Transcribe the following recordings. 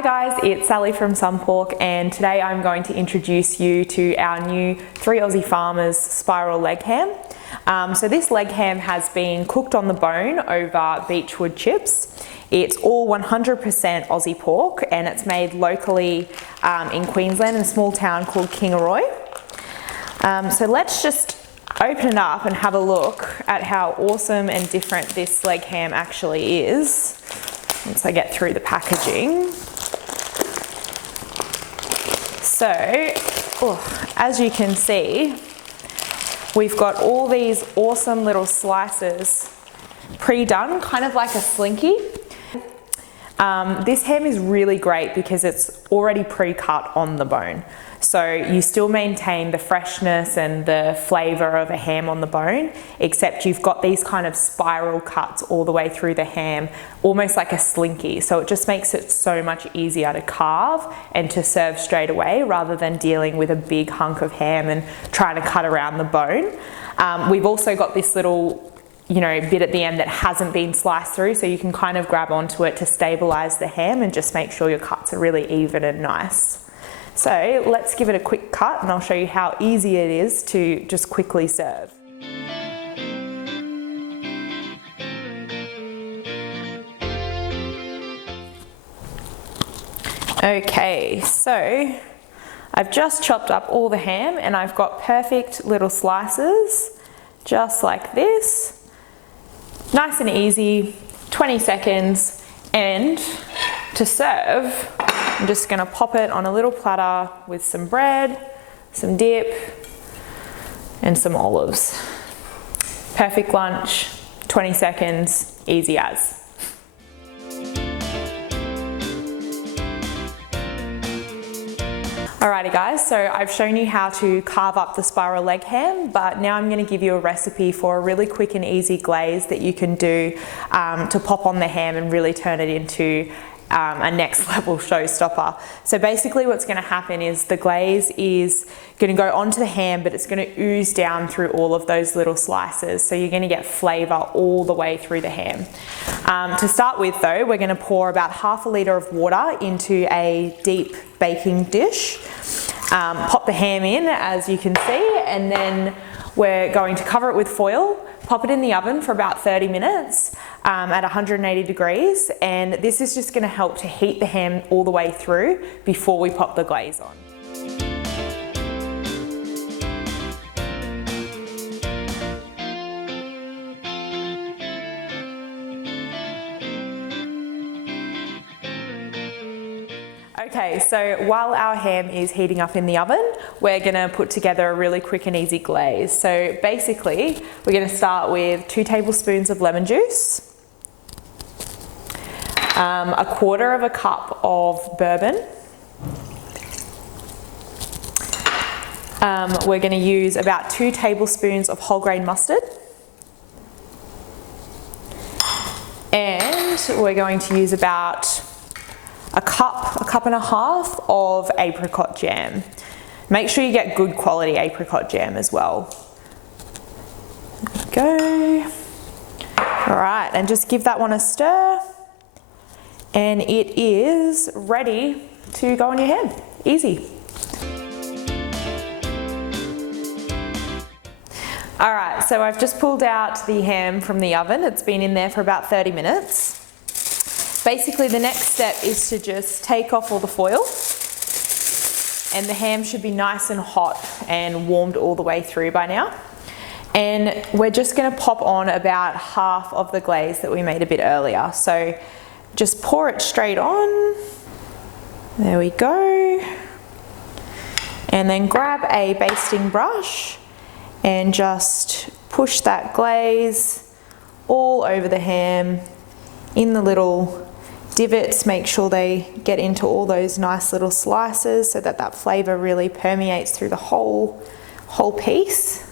Hi guys, it's Sally from Some Pork, and today I'm going to introduce you to our new 3 Aussie Farmers spiral leg ham. So this leg ham has been cooked on the bone over beechwood chips. It's all 100% Aussie pork, and it's made locally in Queensland in a small town called Kingaroy. So let's just open it up and have a look at how awesome and different this leg ham actually is once I get through the packaging. So, as you can see, we've got all these awesome little slices pre-done, kind of like a slinky. This ham is really great because it's already pre-cut on the bone. So you still maintain the freshness and the flavour of a ham on the bone, except you've got these kind of spiral cuts all the way through the ham, almost like a slinky. So it just makes it so much easier to carve and to serve straight away rather than dealing with a big hunk of ham and trying to cut around the bone. We've also got this little bit at the end that hasn't been sliced through, so you can kind of grab onto it to stabilize the ham and just make sure your cuts are really even and nice. So let's give it a quick cut and I'll show you how easy it is to just quickly serve. Okay, so I've just chopped up all the ham and I've got perfect little slices, just like this. Nice and easy, 20 seconds, and to serve, I'm just gonna pop it on a little platter with some bread, some dip, and some olives. Perfect lunch, 20 seconds, easy as. Alrighty guys, so I've shown you how to carve up the spiral leg ham, but now I'm going to give you a recipe for a really quick and easy glaze that you can do to pop on the ham and really turn it into a next level showstopper. So basically what's going to happen is the glaze is going to go onto the ham, but it's going to ooze down through all of those little slices. So you're going to get flavour all the way through the ham. To start with though, we're going to pour about ½ litre of water into a deep baking dish. Pop the ham in, as you can see, and then we're going to cover it with foil, pop it in the oven for about 30 minutes at 180 degrees, and this is just going to help to heat the ham all the way through before we pop the glaze on. Okay, so while our ham is heating up in the oven, we're going to put together a really quick and easy glaze. So basically, we're going to start with 2 tablespoons of lemon juice, 1/4 cup of bourbon. We're going to use about 2 tablespoons of whole grain mustard. And we're going to use about a cup and a half of apricot jam. Make sure you get good quality apricot jam as well. There we go. All right, and just give that one a stir. And it is ready to go on your ham. Easy. All right, so I've just pulled out the ham from the oven. It's been in there for about 30 minutes. Basically, the next step is to just take off all the foil, and the ham should be nice and hot and warmed all the way through by now. And we're just going to pop on about half of the glaze that we made a bit earlier. So just pour it straight on. There we go. And then grab a basting brush and just push that glaze all over the ham in the little divots. Make sure they get into all those nice little slices so that that flavour really permeates through the whole piece.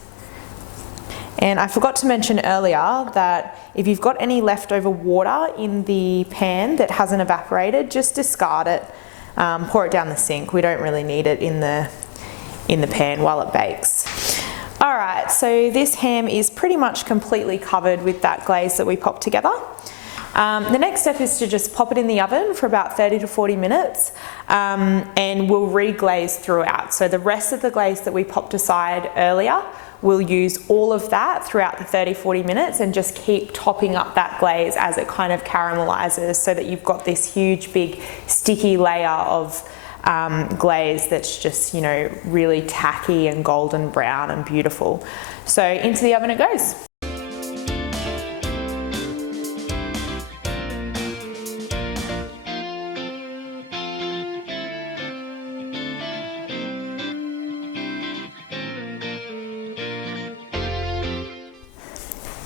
And I forgot to mention earlier that if you've got any leftover water in the pan that hasn't evaporated, just discard it, pour it down the sink. We don't really need it in the pan while it bakes. All right, so this ham is pretty much completely covered with that glaze that we popped together. The next step is to just pop it in the oven for about 30 to 40 minutes and we'll reglaze throughout. So the rest of the glaze that we popped aside earlier, we'll use all of that throughout the 30-40 minutes and just keep topping up that glaze as it kind of caramelizes so that you've got this huge big sticky layer of glaze that's just, you know, really tacky and golden brown and beautiful. So into the oven it goes.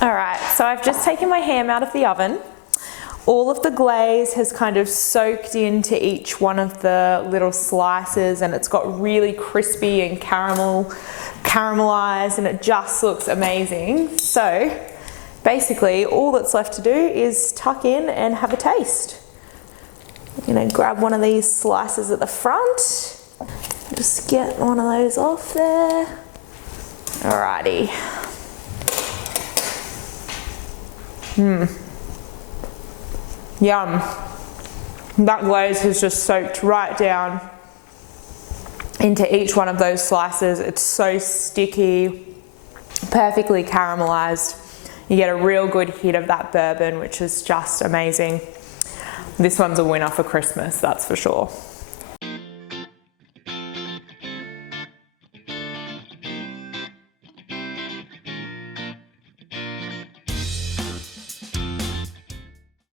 Alright, so I've just taken my ham out of the oven. All of the glaze has kind of soaked into each one of the little slices and it's got really crispy and caramelized and it just looks amazing. So basically all that's left to do is tuck in and have a taste. I'm going to grab one of these slices at the front. Just get one of those off there. Alrighty. Yum. That glaze has just soaked right down into each one of those slices. It's so sticky, perfectly caramelized. You get a real good hit of that bourbon, which is just amazing. This one's a winner for Christmas, that's for sure.